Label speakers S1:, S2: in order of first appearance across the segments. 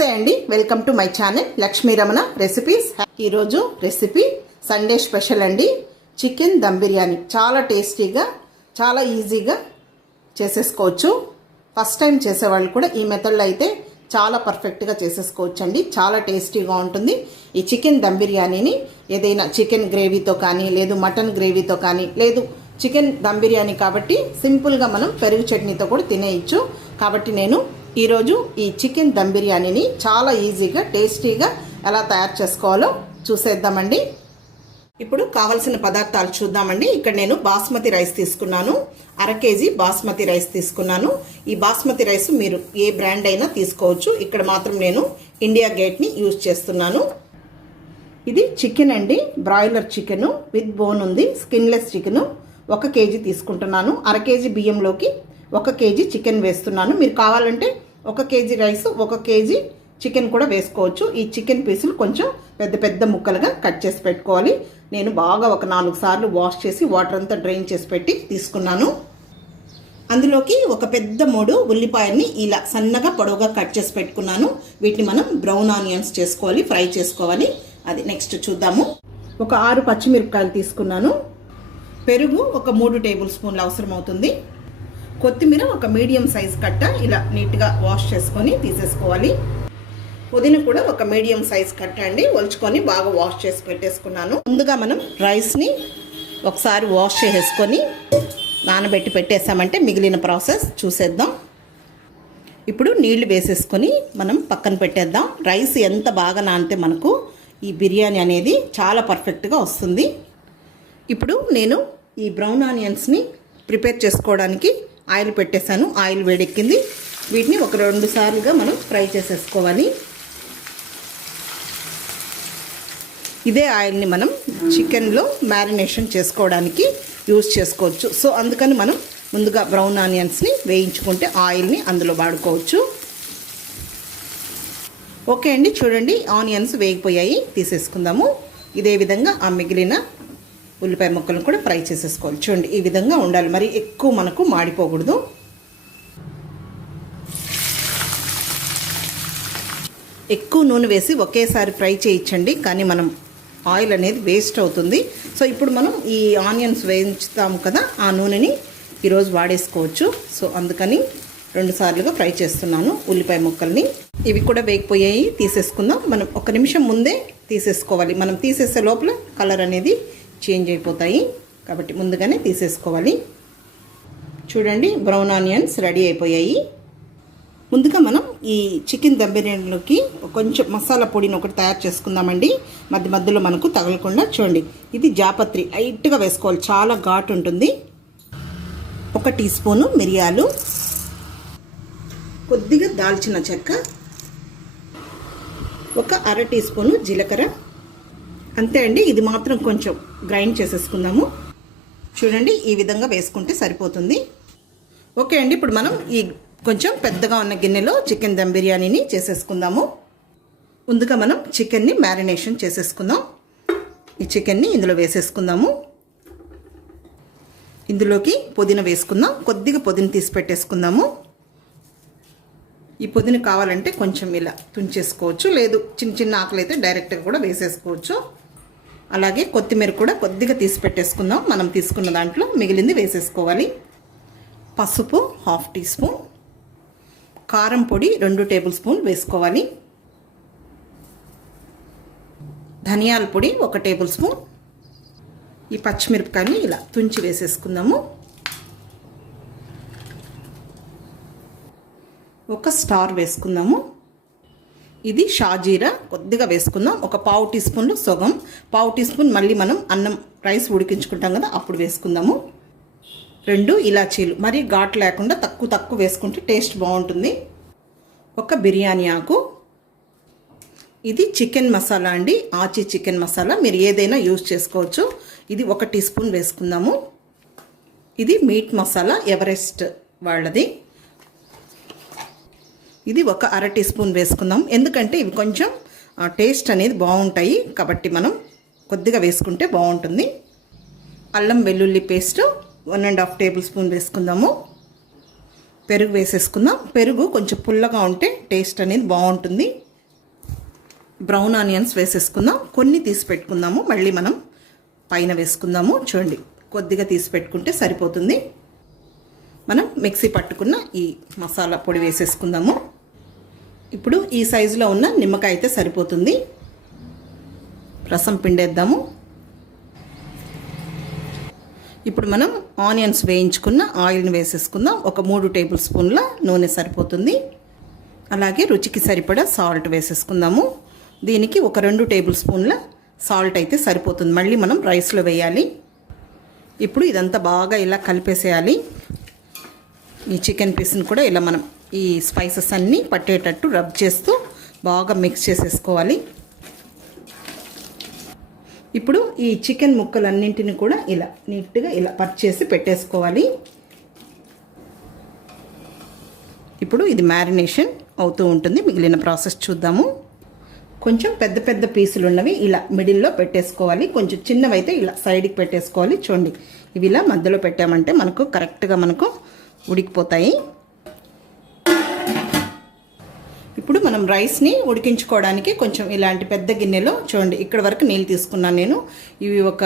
S1: నమస్తే అండి. Welcome to my channel Lakshmi Ramana recipes ఈరోజు రెసిపీ సండే స్పెషల్ అండి. చికెన్ దమ్ బిర్యానీ. చాలా టేస్టీగా చాలా ఈజీగా చేసేసుకోవచ్చు. ఫస్ట్ టైం చేసేవాళ్ళు కూడా ఈ మెథడ్లో అయితే చాలా పర్ఫెక్ట్గా చేసేసుకోవచ్చు అండి చాలా టేస్టీగా ఉంటుంది. ఈ చికెన్ దమ్ బిర్యానీని ఏదైనా చికెన్ గ్రేవీతో కానీ లేదు మటన్ గ్రేవీతో కానీ లేదు చికెన్ దమ్ బిర్యానీ కాబట్టి సింపుల్గా మనం పెరుగు చట్నీతో కూడా తినేయచ్చు. కాబట్టి నేను ఈరోజు ఈ చికెన్ దమ్ బిర్యానీని చాలా ఈజీగా టేస్టీగా ఎలా తయారు చేసుకోవాలో చూసేద్దామండి. ఇప్పుడు కావలసిన పదార్థాలు చూద్దామండి. ఇక్కడ నేను బాస్మతి రైస్ తీసుకున్నాను. అర కేజీ బాస్మతి రైస్ తీసుకున్నాను. ఈ బాస్మతి రైస్ మీరు ఏ బ్రాండ్ అయినా తీసుకోవచ్చు. ఇక్కడ మాత్రం నేను ఇండియా గేట్ని యూజ్ చేస్తున్నాను. ఇది చికెన్ అండి. బ్రాయిలర్ చికెను విత్ బోన్ ఉంది. స్కిన్లెస్ చికెను ఒక కేజీ తీసుకుంటున్నాను. అర కేజీ బియ్యంలోకి ఒక కేజీ చికెన్ వేస్తున్నాను. మీరు కావాలంటే ఒక కేజీ రైస్ ఒక కేజీ చికెన్ కూడా వేసుకోవచ్చు. ఈ చికెన్ పీసులు కొంచెం పెద్ద పెద్ద ముక్కలుగా కట్ చేసి పెట్టుకోవాలి. నేను బాగా ఒక నాలుగు సార్లు వాష్ చేసి వాటర్ అంతా డ్రైన్ చేసి పెట్టి తీసుకున్నాను. అందులోకి ఒక పెద్ద మూడు ఉల్లిపాయల్ని ఇలా సన్నగా పొడవుగా కట్ చేసి పెట్టుకున్నాను. వీటిని మనం బ్రౌన్ ఆనియన్స్ చేసుకోవాలి ఫ్రై చేసుకోవాలి. అది నెక్స్ట్ చూద్దాము. ఒక ఆరు పచ్చిమిరపకాయలు తీసుకున్నాను. పెరుగు ఒక మూడు టేబుల్ స్పూన్లు అవసరం అవుతుంది కొత్తిమీర ఒక మీడియం సైజ్ కట్ట ఇలా నీట్గా వాష్ చేసుకొని తీసేసుకోవాలి. పుదీనా కూడా ఒక మీడియం సైజ్ కట్ట అండి ఒలుచుకొని బాగా వాష్ చేసి పెట్టేసుకున్నాను. ముందుగా మనం రైస్ని ఒకసారి వాష్ చేసేసుకొని నానబెట్టి పెట్టేసామంటే మిగిలిన ప్రాసెస్ చూసేద్దాం. ఇప్పుడు నీళ్ళు వేసేసుకొని మనం పక్కన పెట్టేద్దాం. రైస్ ఎంత బాగా నానితే మనకు ఈ బిర్యానీ అనేది చాలా పర్ఫెక్ట్గా వస్తుంది. ఇప్పుడు నేను ఈ బ్రౌన్ ఆనియన్స్ని ప్రిపేర్ చేసుకోవడానికి ఆయిల్ పెట్టేశాను. ఆయిల్ వేడెక్కింది. వీటిని ఒక రెండు సార్లుగా మనం ఫ్రై చేసేసుకోవాలి. ఇదే ఆయిల్ని మనం చికెన్లో మ్యారినేషన్ చేసుకోవడానికి యూజ్ చేసుకోవచ్చు. సో అందుకని మనం ముందుగా బ్రౌన్ ఆనియన్స్ని వేయించుకుంటే ఆయిల్ని అందులో వాడుకోవచ్చు. ఓకే అండి చూడండి. ఆనియన్స్ వేగిపోయాయి. తీసేసుకుందాము. ఇదే విధంగా ఆ మిగిలిన ఉల్లిపాయ ముక్కలను కూడా ఫ్రై చేసేసుకోవాలి. చూడండి ఈ విధంగా ఉండాలి. మరి ఎక్కువ మనకు మాడిపోకూడదు. ఎక్కువ నూనె వేసి ఒకేసారి ఫ్రై చేయించండి కానీ మనం ఆయిల్ అనేది వేస్ట్ అవుతుంది. సో ఇప్పుడు మనం ఈ ఆనియన్స్ వేయించుతాము కదా ఆ నూనెని ఈరోజు వాడేసుకోవచ్చు. సో అందుకని రెండు సార్లుగా ఫ్రై చేస్తున్నాను ఉల్లిపాయ ముక్కల్ని. ఇవి కూడా వేగిపోయాయి తీసేసుకుందాం. మనం ఒక నిమిషం ముందే తీసేసుకోవాలి. మనం తీసేసే లోపల కలర్ అనేది చేంజ్ అయిపోతాయి. కాబట్టి ముందుగానే తీసేసుకోవాలి. చూడండి బ్రౌన్ ఆనియన్స్ రెడీ అయిపోయాయి. ముందుగా మనం ఈ చికెన్ దమ్ బిర్యానీలోకి కొంచెం మసాలా పొడిని ఒకటి తయారు చేసుకుందామండి. మధ్య మధ్యలో మనకు తగలకుండా చూడండి. ఇది జాపత్రి లైట్గా వేసుకోవాలి. చాలా ఘాటు ఉంటుంది. ఒక టీ స్పూను మిరియాలు. కొద్దిగా దాల్చిన చెక్క. ఒక అర టీ స్పూను జీలకర్ర. అంతే అండి. ఇది మాత్రం కొంచెం గ్రైండ్ చేసేసుకుందాము. చూడండి ఈ విధంగా వేసుకుంటే సరిపోతుంది. ఓకే అండి ఇప్పుడు మనం ఈ కొంచెం పెద్దగా ఉన్న గిన్నెలో చికెన్ దమ్ బిర్యానీని చేసేసుకుందాము. ముందుగా మనం చికెన్ని మ్యారినేషన్ చేసేసుకుందాం. ఈ చికెన్ని ఇందులో వేసేసుకుందాము. ఇందులోకి పుదీనా వేసుకుందాం. కొద్దిగా పుదీన తీసి పెట్టేసుకుందాము. ఈ పుదీన కావాలంటే కొంచెం ఇలా తుంచేసుకోవచ్చు. లేదు చిన్న చిన్న ఆకులు అయితే డైరెక్ట్గా కూడా వేసేసుకోవచ్చు. అలాగే కొత్తిమీర కూడా కొద్దిగా తీసి పెట్టేసుకుందాం. మనం తీసుకున్న దాంట్లో మిగిలింది వేసేసుకోవాలి. పసుపు హాఫ్ టీ స్పూన్. కారం పొడి రెండు టేబుల్ స్పూన్ వేసుకోవాలి. ధనియాల పొడి ఒక టేబుల్ స్పూన్. ఈ పచ్చిమిరపకాయని ఇలా తుంచి వేసేసుకుందాము. ఒక స్టార్ వేసుకుందాము. ఇది షాజీరా కొద్దిగా వేసుకుందాం. ఒక పావు టీ స్పూన్లు సొగం పావు టీ స్పూన్ మళ్ళీ మనం అన్నం రైస్ ఉడికించుకుంటాం కదా అప్పుడు వేసుకుందాము. రెండు ఇలాచీలు మరీ ఘాట్ లేకుండా తక్కువ తక్కువ వేసుకుంటే టేస్ట్ బాగుంటుంది. ఒక బిర్యానీ ఆకు. ఇది చికెన్ మసాలా అండి ఆచి చికెన్ మసాలా. మీరు ఏదైనా యూజ్ చేసుకోవచ్చు. ఇది ఒక టీ స్పూన్ వేసుకుందాము. ఇది మీట్ మసాలా ఎవరెస్ట్ వాళ్ళది. ఇది ఒక అర టీ స్పూన్ వేసుకుందాం. ఎందుకంటే ఇవి కొంచెం టేస్ట్ అనేది బాగుంటాయి. కాబట్టి మనం కొద్దిగా వేసుకుంటే బాగుంటుంది. అల్లం వెల్లుల్లి paste one and half tablespoon వేసుకుందాము. పెరుగు వేసేసుకుందాం. పెరుగు కొంచెం పుల్లగా ఉంటే టేస్ట్ అనేది బాగుంటుంది. బ్రౌన్ ఆనియన్స్ వేసేసుకుందాం. కొన్ని తీసి పెట్టుకుందాము. మళ్ళీ మనం పైన వేసుకుందాము. చూడండి కొద్దిగా తీసి పెట్టుకుంటే సరిపోతుంది. మనం మిక్సీ పట్టుకున్న ఈ మసాలా పొడి వేసేసుకుందాము. ఇప్పుడు ఈ సైజులో ఉన్న నిమ్మకాయ అయితే సరిపోతుంది. రసం పిండేద్దాము. ఇప్పుడు మనం ఆనియన్స్ వేయించుకున్న ఆయిల్ని వేసేసుకుందాం. ఒక మూడు టేబుల్ స్పూన్ల నూనె సరిపోతుంది. అలాగే రుచికి సరిపడా సాల్ట్ వేసేసుకుందాము. దీనికి ఒక రెండు టేబుల్ స్పూన్ల సాల్ట్ అయితే సరిపోతుంది. మళ్ళీ మనం రైస్లో వేయాలి. ఇప్పుడు ఇదంతా బాగా ఇలా కలిపేసేయాలి. ఈ చికెన్ పీస్ని కూడా ఇలా మనం ఈ స్పైసెస్ అన్నీ పట్టేటట్టు రబ్ చేస్తూ బాగా మిక్స్ చేసేసుకోవాలి. ఇప్పుడు ఈ చికెన్ ముక్కలన్నింటిని కూడా ఇలా నీట్గా ఇలా పట్ చేసి పెట్టేసుకోవాలి. ఇప్పుడు ఇది మ్యారినేషన్ అవుతూ ఉంటుంది. మిగిలిన ప్రాసెస్ చూద్దాము. కొంచెం పెద్ద పెద్ద పీసులు ఉన్నవి ఇలా మిడిల్లో పెట్టేసుకోవాలి. కొంచెం చిన్నవైతే ఇలా సైడ్కి పెట్టేసుకోవాలి. చూడండి ఇవి ఇలా మధ్యలో పెట్టామంటే మనకు కరెక్ట్గా మనకు ఉడికిపోతాయి. ఇప్పుడు మనం రైస్ని ఉడికించుకోవడానికి కొంచెం ఇలాంటి పెద్ద గిన్నెలో చూడండి ఇక్కడ వరకు నీళ్ళు తీసుకున్నాను నేను. ఇవి ఒక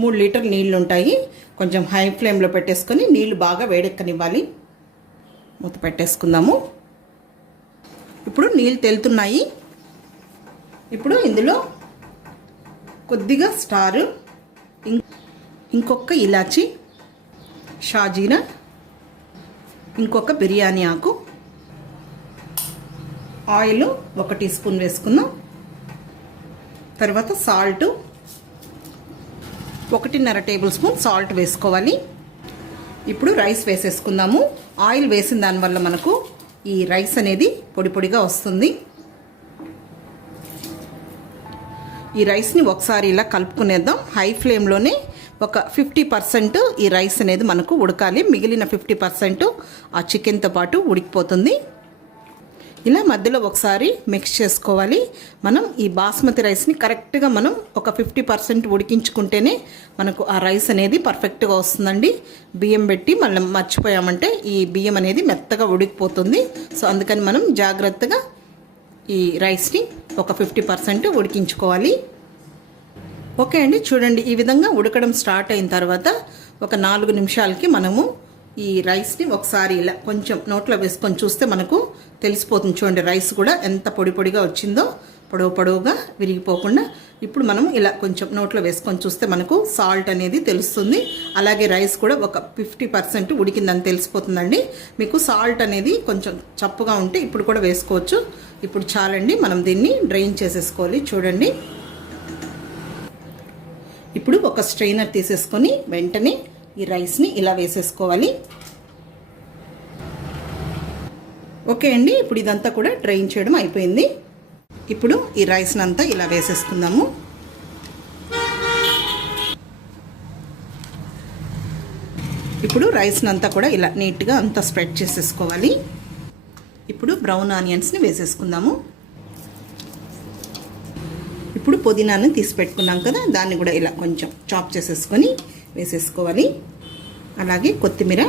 S1: మూడు లీటర్ నీళ్ళు ఉంటాయి కొంచెం హై ఫ్లేమ్లో పెట్టేసుకొని నీళ్ళు బాగా వేడెక్కనివ్వాలి. మూత పెట్టేసుకుందాము. ఇప్పుడు నీళ్ళు తెలుతున్నాయి. ఇప్పుడు ఇందులో కొద్దిగా స్టారు ఇం ఇంకొక ఇలాచి షాజీరా ఇంకొక బిర్యానీ ఆకు. ఆయిల్ ఒక టీ స్పూన్ వేసుకుందాం. తర్వాత సాల్ట్. ఒకటిన్నర టేబుల్ స్పూన్ సాల్ట్ వేసుకోవాలి. ఇప్పుడు రైస్ వేసేసుకుందాము. ఆయిల్ వేసిన దానివల్ల మనకు ఈ రైస్ అనేది పొడి పొడిగా వస్తుంది. ఈ రైస్ని ఒకసారి ఇలా కలుపుకునేద్దాం. హై ఫ్లేమ్లోనే ఒక ఫిఫ్టీ పర్సెంట్ ఈ రైస్ అనేది మనకు ఉడకాలి. మిగిలిన ఫిఫ్టీ పర్సెంట్ ఆ చికెన్తో పాటు ఉడికిపోతుంది. ఇలా మధ్యలో ఒకసారి మిక్స్ చేసుకోవాలి. మనం ఈ బాస్మతి రైస్ని కరెక్ట్గా మనం ఒక ఫిఫ్టీ పర్సెంట్ ఉడికించుకుంటేనే మనకు ఆ రైస్ అనేది పర్ఫెక్ట్గా వస్తుందండి. బియ్యం పెట్టి మళ్ళీ మర్చిపోయామంటే ఈ బియ్యం అనేది మెత్తగా ఉడికిపోతుంది. సో అందుకని మనం జాగ్రత్తగా ఈ రైస్ని ఒక ఫిఫ్టీ పర్సెంట్ ఉడికించుకోవాలి. ఓకే అండి చూడండి ఈ విధంగా ఉడకడం స్టార్ట్ అయిన తర్వాత ఒక నాలుగు నిమిషాలకి మనము ఈ రైస్ని ఒకసారి ఇలా కొంచెం నోట్లో వేసుకొని చూస్తే మనకు తెలిసిపోతుంది. చూడండి రైస్ కూడా ఎంత పొడి పొడిగా వచ్చిందో పొడవు పొడవుగా విరిగిపోకుండా ఇప్పుడు మనం ఇలా కొంచెం నోట్లో వేసుకొని చూస్తే మనకు సాల్ట్ అనేది తెలుస్తుంది. అలాగే రైస్ కూడా ఒక ఫిఫ్టీ పర్సెంట్ ఉడికిందని తెలిసిపోతుందండి. మీకు సాల్ట్ అనేది కొంచెం చప్పుగా ఉంటే ఇప్పుడు కూడా వేసుకోవచ్చు. ఇప్పుడు చాలండి మనం దీన్ని డ్రైన్ చేసేసుకోవాలి. చూడండి. ఇప్పుడు ఒక స్ట్రైనర్ తీసేసుకొని వెంటనే ఈ రైస్ని ఇలా వేసేసుకోవాలి. ఓకే అండి ఇప్పుడు ఇదంతా కూడా డ్రైన్ చేయడం అయిపోయింది. ఇప్పుడు ఈ రైస్ని అంతా ఇలా వేసేసుకుందాము. ఇప్పుడు రైస్ని అంతా కూడా ఇలా నీట్గా అంతా స్ప్రెడ్ చేసేసుకోవాలి. ఇప్పుడు బ్రౌన్ ఆనియన్స్ని వేసేసుకుందాము. పుదీనాను తీసి పెట్టుకున్నాం కదా దాన్ని కూడా ఇలా కొంచెం చాప్ చేసేసుకొని వేసేసుకోవాలి. అలాగే కొత్తిమీర.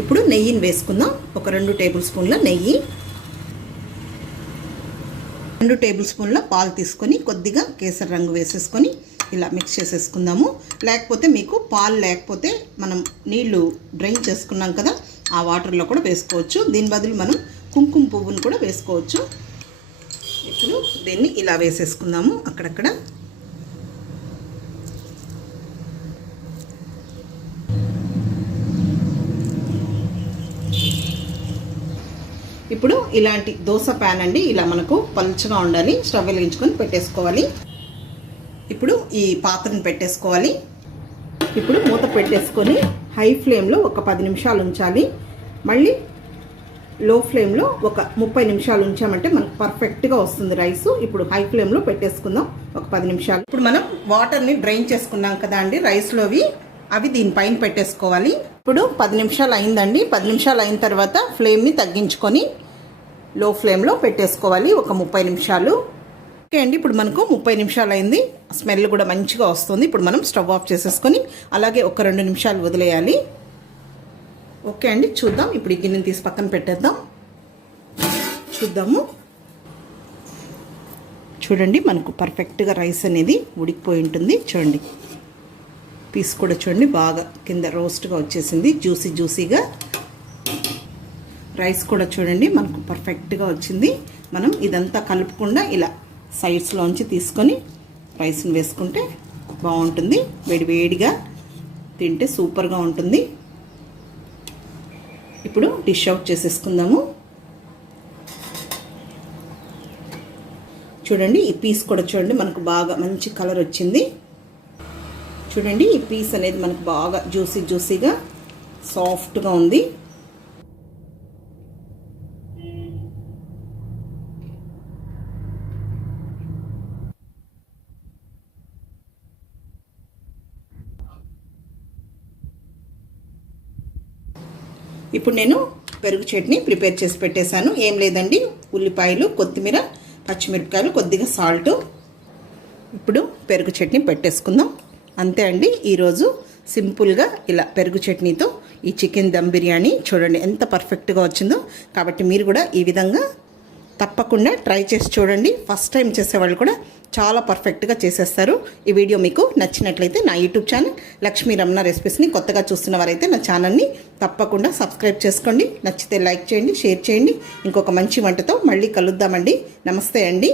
S1: ఇప్పుడు నెయ్యిని వేసుకుందాం. ఒక రెండు టేబుల్ స్పూన్ల నెయ్యి. రెండు టేబుల్ స్పూన్ల పాలు తీసుకొని కొద్దిగా కేసరి రంగు వేసేసుకొని ఇలా మిక్స్ చేసేసుకుందాము. లేకపోతే మీకు పాలు లేకపోతే మనం నీళ్ళు డ్రైన్ చేసుకున్నాం కదా ఆ వాటర్లో కూడా వేసుకోవచ్చు. దీని బదులు మనం కుంకుమ పువ్వును కూడా వేసుకోవచ్చు. ఇప్పుడు దీన్ని ఇలా వేసేసుకుందాము అక్కడక్కడ. ఇప్పుడు ఇలాంటి దోశ ప్యాన్ అండి ఇలా మనకు పలుచగా ఉండాలి స్టవ్ వెలిగించుకొని పెట్టేసుకోవాలి. ఇప్పుడు ఈ పాత్రను పెట్టేసుకోవాలి. ఇప్పుడు మూత పెట్టేసుకొని హై ఫ్లేమ్లో ఒక పది నిమిషాలు ఉంచాలి. మళ్ళీ లో ఫ్లేమ్లో ఒక ముప్పై నిమిషాలు ఉంచామంటే మనకు పర్ఫెక్ట్గా వస్తుంది రైస్ ఇప్పుడు హై ఫ్లేమ్లో పెట్టేసుకుందాం. ఒక పది నిమిషాలు. ఇప్పుడు మనం వాటర్ని డ్రైన్ చేసుకున్నాం కదా అండి. రైస్లోవి అవి దీనిపైన పెట్టేసుకోవాలి. ఇప్పుడు పది నిమిషాలు అయిందండి. పది నిమిషాలు అయిన తర్వాత ఫ్లేమ్ని తగ్గించుకొని లో ఫ్లేమ్లో పెట్టేసుకోవాలి. ఒక ముప్పై నిమిషాలు. ఓకే అండి. ఇప్పుడు మనకు ముప్పై నిమిషాలు అయింది. స్మెల్ కూడా మంచిగా వస్తుంది. ఇప్పుడు మనం స్టవ్ ఆఫ్ చేసేసుకొని అలాగే ఒక రెండు నిమిషాలు వదిలేయాలి. ఓకే అండి చూద్దాం. ఇప్పుడు ఈ గిన్నెని తీసి పక్కన పెట్టేద్దాం. చూద్దాము. చూడండి మనకు పర్ఫెక్ట్గా రైస్ అనేది ఉడికిపోయి ఉంటుంది. చూడండి. పీస్ కూడా చూడండి బాగా కింద రోస్ట్గా వచ్చేసింది. జ్యూసీ జ్యూసీగా. రైస్ కూడా చూడండి మనకు పర్ఫెక్ట్గా వచ్చింది. మనం ఇదంతా కలుపుకుండా ఇలా సైడ్స్లోంచి తీసుకొని రైస్ని వేసుకుంటే బాగుంటుంది. వేడివేడిగా తింటే సూపర్గా ఉంటుంది. ఇప్పుడు డిష్ అవుట్ చేసేసుకుందాము. చూడండి ఈ పీస్ కూడా చూడండి మనకు బాగా మంచి కలర్ వచ్చింది. చూడండి ఈ పీస్ అనేది మనకు బాగా జ్యూసీ జ్యూసీగా సాఫ్ట్గా ఉంది. ఇప్పుడు నేను పెరుగు చట్నీ ప్రిపేర్ చేసి పెట్టేశాను. ఏం లేదండి. ఉల్లిపాయలు కొత్తిమీర పచ్చిమిరపకాయలు కొద్దిగా సాల్ట్. ఇప్పుడు పెరుగు చట్నీ పెట్టేసుకుందాం. అంతే అండి. ఈరోజు సింపుల్గా ఇలా పెరుగు చట్నీతో ఈ చికెన్ దమ్ బిర్యానీ చూడండి ఎంత పర్ఫెక్ట్గా వచ్చిందో. కాబట్టి మీరు కూడా ఈ విధంగా తప్పకుండా ట్రై చేసి చూడండి. ఫస్ట్ టైం చేసేవాళ్ళు కూడా చాలా పర్ఫెక్ట్గా చేసేస్తారు. ఈ వీడియో మీకు నచ్చినట్లయితే నా యూట్యూబ్ ఛానల్ లక్ష్మీ రమణ రెసిపీస్ని కొత్తగా చూస్తున్న వారైతే నా ఛానల్ని తప్పకుండా సబ్స్క్రైబ్ చేసుకోండి. నచ్చితే లైక్ చేయండి షేర్ చేయండి. ఇంకొక మంచి వంటతో మళ్ళీ కలుద్దామండి. నమస్తే అండి.